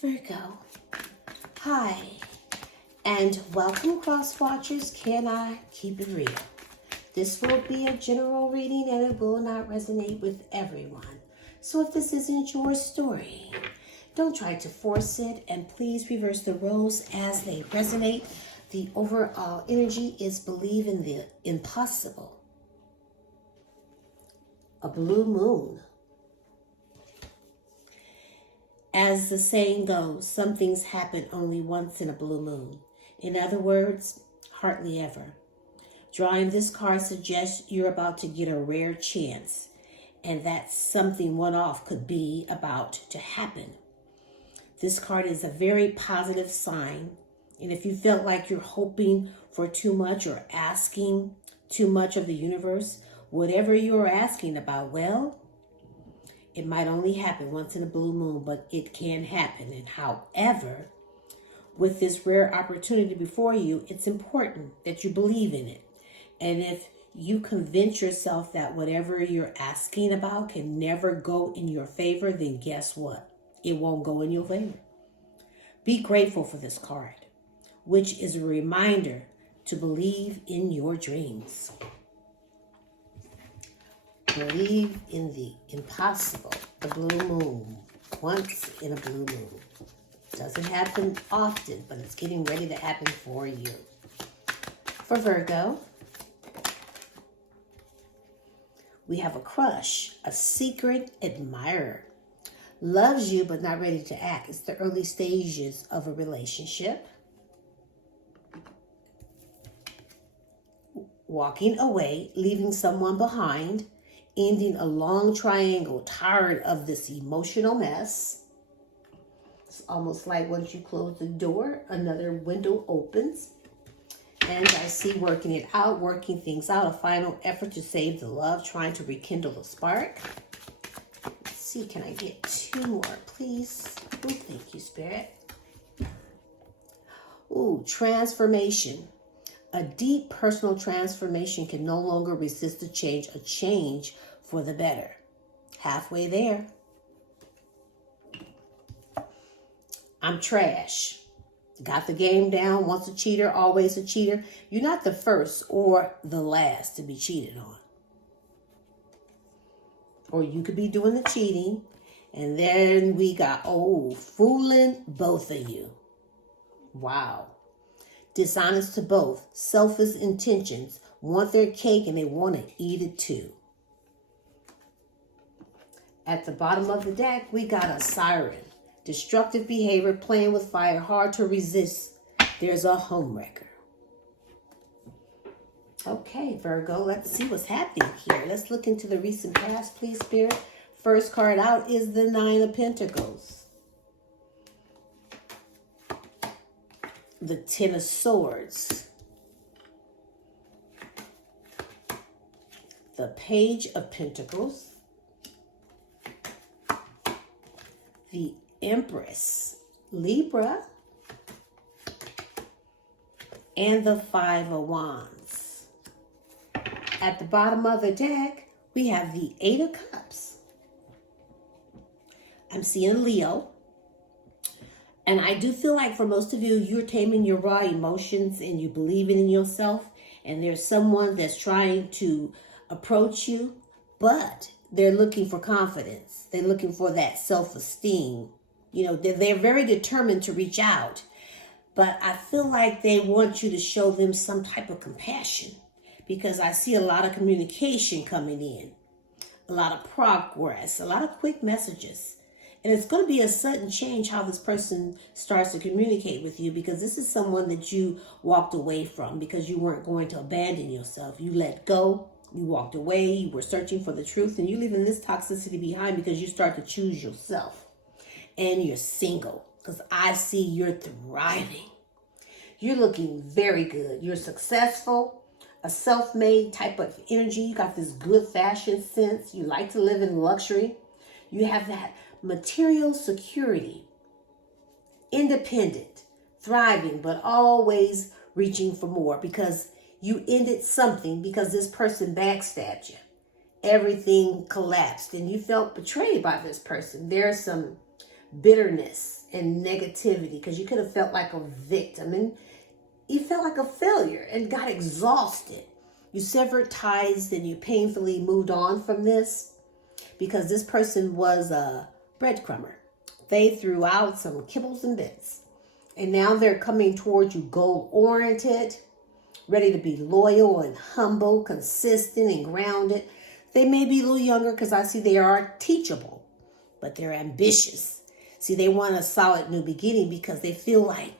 Virgo. Hi, and welcome, cross watchers. Can I keep it real? This will be a general reading and it will not resonate with everyone. So if this isn't your story, don't try to force it, and please reverse the roles as they resonate. The overall energy is believe in the impossible. A blue moon. As the saying goes, some things happen only once in a blue moon. In other words, hardly ever. Drawing this card suggests you're about to get a rare chance, and that something one-off could be about to happen. This card is a very positive sign, and if you felt like you're hoping for too much or asking too much of the universe, whatever you're asking about, well, it might only happen once in a blue moon, but it can happen. And however, with this rare opportunity before you, it's important that you believe in it. And if you convince yourself that whatever you're asking about can never go in your favor, then guess what? It won't go in your favor. Be grateful for this card, which is a reminder to believe in your dreams. Believe in the impossible, the blue moon, once in a blue moon. Doesn't happen often, but it's getting ready to happen for you. For Virgo, we have a crush, a secret admirer. Loves you, but not ready to act. It's the early stages of a relationship. Walking away, leaving someone behind. Ending a long triangle, tired of this emotional mess. It's almost like once you close the door, another window opens. And I see working it out, working things out, a final effort to save the love, trying to rekindle the spark. Let's see, can I get two more, please? Oh, thank you, Spirit. Ooh, transformation. A deep personal transformation can no longer resist a change for the better. Halfway there. I'm trash. Got the game down. Once a cheater, always a cheater. You're not the first or the last to be cheated on. Or you could be doing the cheating. And then we got, fooling both of you. Wow. Dishonest to both, selfish intentions, want their cake and they want to eat it too. At the bottom of the deck, we got a siren. Destructive behavior, playing with fire, hard to resist. There's a homewrecker. Okay, Virgo, let's see what's happening here. Let's look into the recent past, please, Spirit. First card out is the Nine of Pentacles. The Ten of Swords. The Page of Pentacles. The Empress, Libra. And the Five of Wands. At the bottom of the deck, we have the Eight of Cups. I'm seeing Leo. And I do feel like for most of you, you're taming your raw emotions and you believing in yourself. And there's someone that's trying to approach you, but they're looking for confidence. They're looking for that self-esteem. You know, they're very determined to reach out. But I feel like they want you to show them some type of compassion, because I see a lot of communication coming in, a lot of progress, a lot of quick messages. And it's going to be a sudden change how this person starts to communicate with you, because this is someone that you walked away from because you weren't going to abandon yourself. You let go, you walked away, you were searching for the truth, and you're leaving this toxicity behind because you start to choose yourself. And you're single, because I see you're thriving. You're looking very good. You're successful, a self-made type of energy. You got this good fashion sense. You like to live in luxury. You have that material security, independent, thriving, but always reaching for more, because you ended something because this person backstabbed you. Everything collapsed and you felt betrayed by this person. There's some bitterness and negativity, because you could have felt like a victim and you felt like a failure and got exhausted. You severed ties and you painfully moved on from this because this person was a breadcrumber. They threw out some kibbles and bits. And now they're coming towards you goal-oriented, ready to be loyal and humble, consistent and grounded. They may be a little younger because I see they are teachable, but they're ambitious. See, they want a solid new beginning because they feel like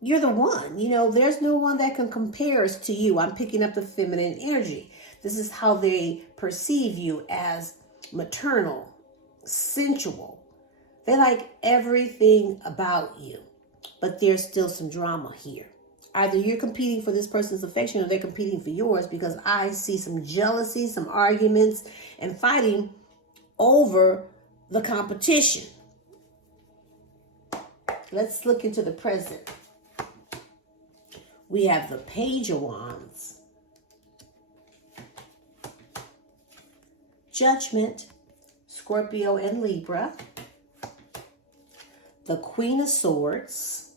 you're the one. You know, there's no one that can compare to you. I'm picking up the feminine energy. This is how they perceive you, as maternal, sensual. They like everything about you, but there's still some drama here. Either you're competing for this person's affection or they're competing for yours, because I see some jealousy, some arguments, and fighting over the competition. Let's look into the present. We have the Page of Wands, Judgment, Scorpio and Libra, the Queen of Swords,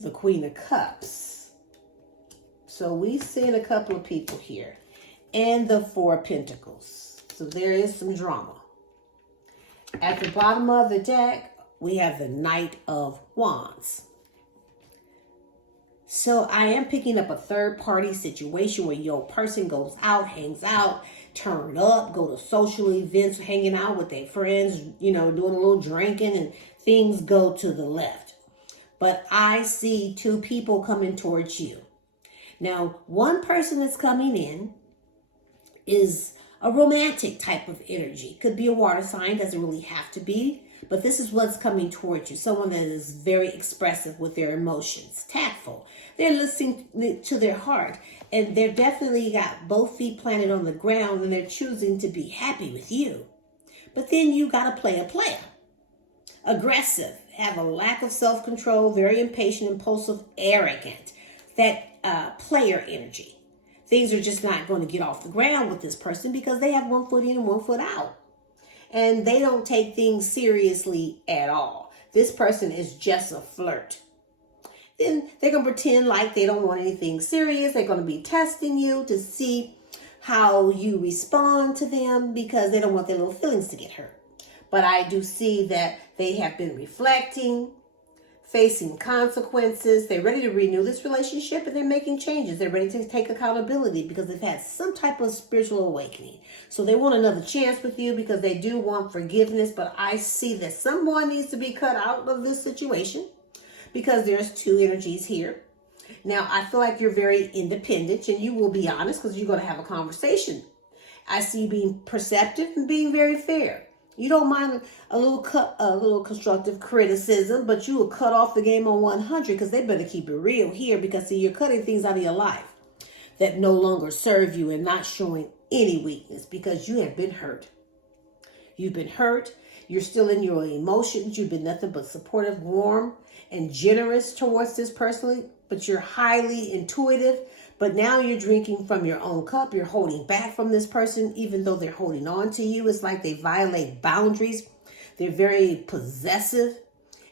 the Queen of Cups. So we've seen a couple of people here. And the Four of Pentacles. So there is some drama. At the bottom of the deck, we have the Knight of Wands. So I am picking up a third-party situation where your person goes out, hangs out, turn up, go to social events, hanging out with their friends, you know, doing a little drinking, and things go to the left. But I see two people coming towards you. Now, one person that's coming in is a romantic type of energy. Could be a water sign, doesn't really have to be. But this is what's coming towards you. Someone that is very expressive with their emotions, tactful. They're listening to their heart. And they're definitely got both feet planted on the ground, and they're choosing to be happy with you. But then you got to play a player. Aggressive, have a lack of self-control, very impatient, impulsive, arrogant. That player energy. Things are just not going to get off the ground with this person because they have one foot in and one foot out. And they don't take things seriously at all. This person is just a flirt. Then they're going to pretend like they don't want anything serious. They're going to be testing you to see how you respond to them because they don't want their little feelings to get hurt. But I do see that they have been reflecting, facing consequences. They're ready to renew this relationship, and they're making changes. They're ready to take accountability because they've had some type of spiritual awakening. So they want another chance with you because they do want forgiveness. But I see that someone needs to be cut out of this situation because there's two energies here. Now, I feel like you're very independent, and you will be honest because you're going to have a conversation. I see you being perceptive and being very fair. You don't mind a little constructive criticism, but you will cut off the game on 100 because they better keep it real here because, see, you're cutting things out of your life that no longer serve you and not showing any weakness because you have been hurt. You've been hurt. You're still in your emotions. You've been nothing but supportive, warm, and generous towards this person, but you're highly intuitive. But now you're drinking from your own cup. You're holding back from this person, even though they're holding on to you. It's like they violate boundaries. They're very possessive,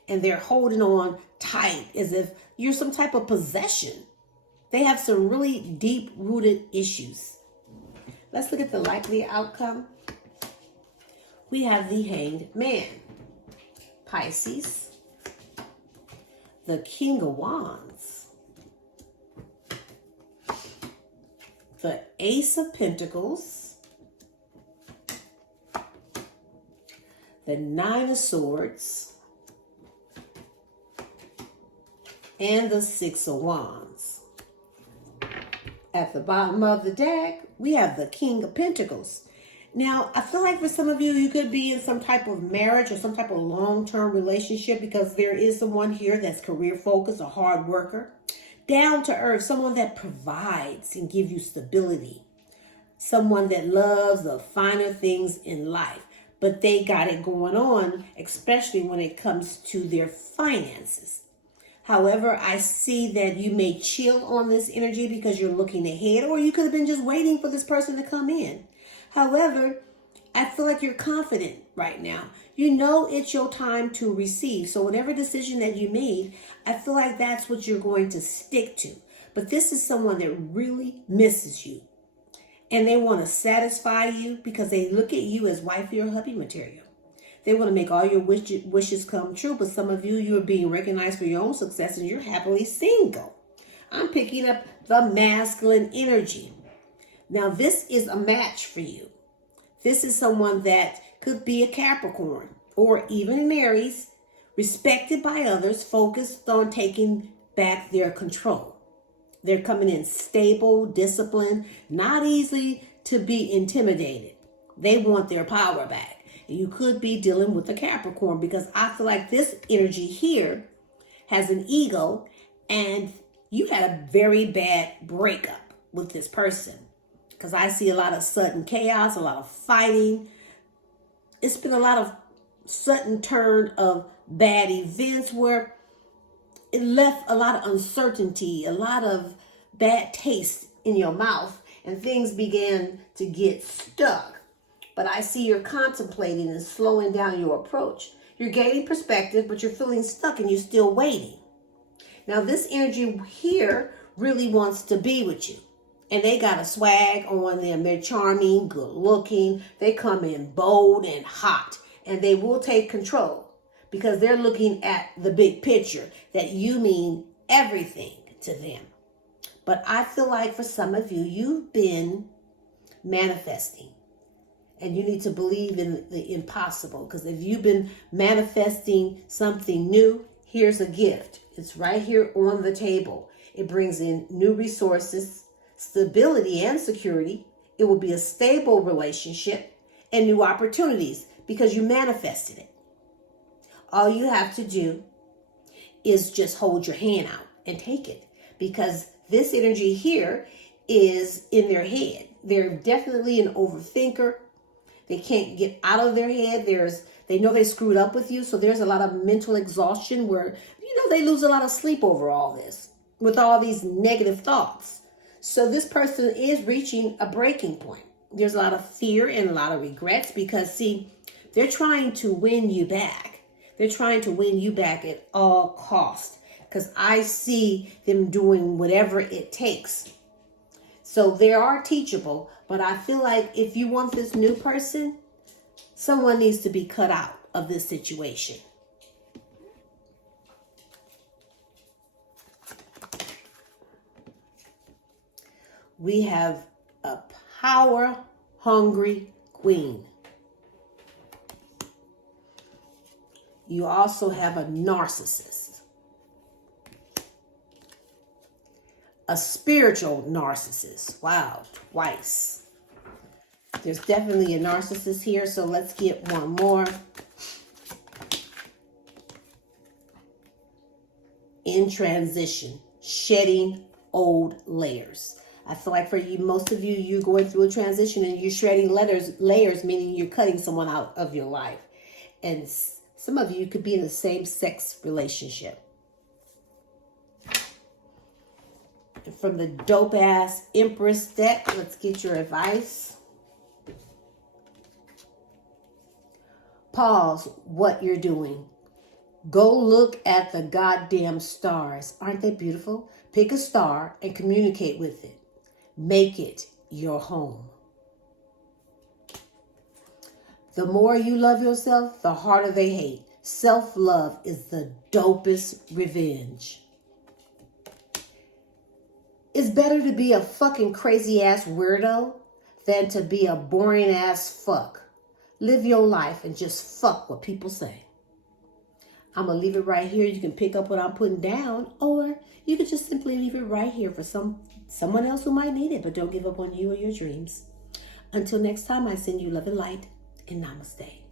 and they're holding on tight as if you're some type of possession. They have some really deep-rooted issues. Let's look at the likely outcome. We have the Hanged Man, Pisces, the King of Wands, the Ace of Pentacles, the Nine of Swords, and the Six of Wands. At the bottom of the deck, we have the King of Pentacles. Now, I feel like for some of you, you could be in some type of marriage or some type of long-term relationship because there is someone here that's career-focused, a hard worker, down to earth, someone that provides and gives you stability, someone that loves the finer things in life, but they got it going on, especially when it comes to their finances. However, I see that you may chill on this energy because you're looking ahead, or you could have been just waiting for this person to come in. However, I feel like you're confident right now. You know it's your time to receive. So whatever decision that you made, I feel like that's what you're going to stick to. But this is someone that really misses you. And they want to satisfy you because they look at you as wifey or hubby material. They want to make all your wishes come true. But some of you, you're being recognized for your own success and you're happily single. I'm picking up the masculine energy. Now, this is a match for you. This is someone that could be a Capricorn or even an Aries, respected by others, focused on taking back their control. They're coming in stable, disciplined, not easy to be intimidated. They want their power back. And you could be dealing with a Capricorn because I feel like this energy here has an ego and you had a very bad breakup with this person. Because I see a lot of sudden chaos, a lot of fighting. It's been a lot of sudden turn of bad events where it left a lot of uncertainty, a lot of bad taste in your mouth, and things began to get stuck. But I see you're contemplating and slowing down your approach. You're gaining perspective, but you're feeling stuck and you're still waiting. Now, this energy here really wants to be with you. And they got a swag on them. They're charming, good looking. They come in bold and hot. And they will take control because they're looking at the big picture that you mean everything to them. But I feel like for some of you, you've been manifesting. And you need to believe in the impossible. Because if you've been manifesting something new, here's a gift. It's right here on the table. It brings in new resources, stability and security. It will be a stable relationship and new opportunities because you manifested it. All you have to do is just hold your hand out and take it because this energy here is in their head. They're definitely an overthinker. They can't get out of their head. They know they screwed up with you. So there's a lot of mental exhaustion where, they lose a lot of sleep over all this with all these negative thoughts. So this person is reaching a breaking point. There's a lot of fear and a lot of regrets because, see, they're trying to win you back. They're trying to win you back at all costs because I see them doing whatever it takes. So they are teachable, but I feel like if you want this new person, someone needs to be cut out of this situation. We have a power-hungry queen. You also have a narcissist. A spiritual narcissist. Wow, twice. There's definitely a narcissist here, so let's get one more. In transition, shedding old layers. I feel like for you, most of you, you're going through a transition and you're shedding layers, meaning you're cutting someone out of your life. And some of you could be in the same sex relationship. And from the dope ass Empress deck, let's get your advice. Pause what you're doing. Go look at the goddamn stars. Aren't they beautiful? Pick a star and communicate with it. Make it your home. The more you love yourself, the harder they hate. Self-love is the dopest revenge. It's better to be a fucking crazy ass weirdo than to be a boring ass fuck. Live your life and just fuck what people say. I'm going to leave it right here. You can pick up what I'm putting down, or you could just simply leave it right here for someone else who might need it, but don't give up on you or your dreams. Until next time, I send you love and light, and namaste.